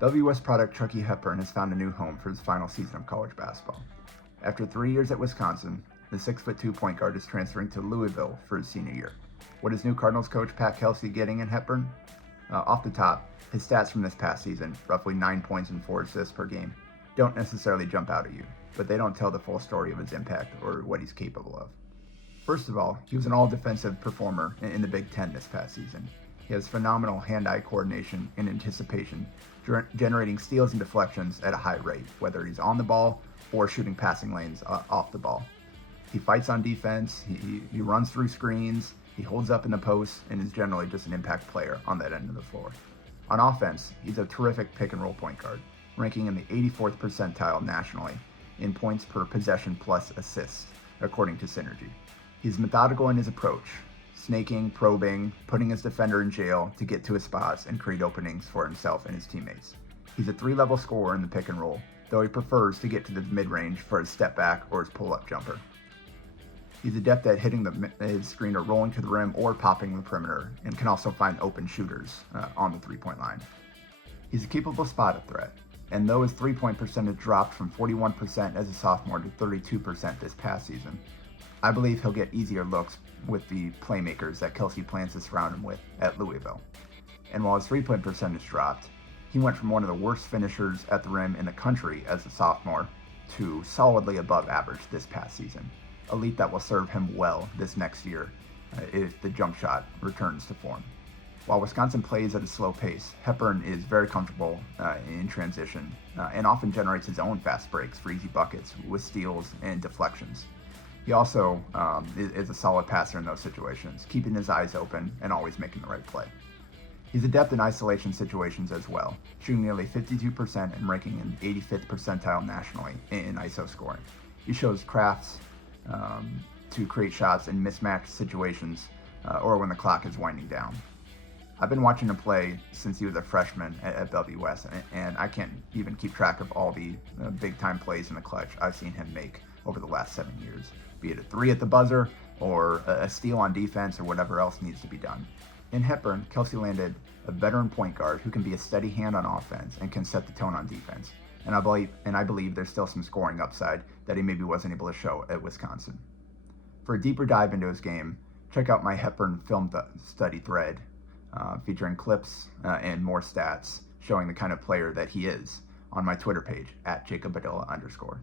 Bellevue West product Chucky Hepburn has found a new home for his final season of college basketball. After 3 years at Wisconsin, the 6'2" point guard is transferring to Louisville for his senior year. What is new Cardinals coach Pat Kelsey getting in Hepburn? Off the top, his stats from this past season, roughly 9 points and 4 assists per game, don't necessarily jump out at you, but they don't tell the full story of his impact or what he's capable of. First of all, he was an all-defensive performer in the Big Ten this past season. He has phenomenal hand-eye coordination and anticipation, generating steals and deflections at a high rate, whether he's on the ball or shooting passing lanes off the ball. He fights on defense, he runs through screens, he holds up in the post, and is generally just an impact player on that end of the floor. On offense, he's a terrific pick-and-roll point guard, ranking in the 84th percentile nationally in points per possession plus assists, according to Synergy. He's methodical in his approach, snaking, probing, putting his defender in jail to get to his spots and create openings for himself and his teammates. He's a 3-level scorer in the pick and roll, though he prefers to get to the mid-range for his step back or his pull-up jumper. He's adept at hitting his screen or rolling to the rim or popping the perimeter, and can also find open shooters on the three-point line. He's a capable spot-up threat, and though his three-point percentage dropped from 41% as a sophomore to 32% this past season, I believe he'll get easier looks with the playmakers that Kelsey plans to surround him with at Louisville. And while his three-point percentage dropped, he went from one of the worst finishers at the rim in the country as a sophomore to solidly above average this past season, a leap that will serve him well this next year if the jump shot returns to form. While Wisconsin plays at a slow pace, Hepburn is very comfortable in transition and often generates his own fast breaks for easy buckets with steals and deflections. He also is a solid passer in those situations, keeping his eyes open and always making the right play. He's adept in isolation situations as well, shooting nearly 52% and ranking in the 85th percentile nationally in ISO scoring. He shows crafts to create shots in mismatched situations or when the clock is winding down. I've been watching him play since he was a freshman at Bellevue West, and I can't even keep track of all the big-time plays in the clutch I've seen him make over the last 7 years, be it a 3 at the buzzer or a steal on defense or whatever else needs to be done. In Hepburn, Kelsey landed a veteran point guard who can be a steady hand on offense and can set the tone on defense. And I believe there's still some scoring upside that he maybe wasn't able to show at Wisconsin. For a deeper dive into his game, check out my Hepburn film study thread featuring clips and more stats showing the kind of player that he is on my Twitter page @JacobPadilla_.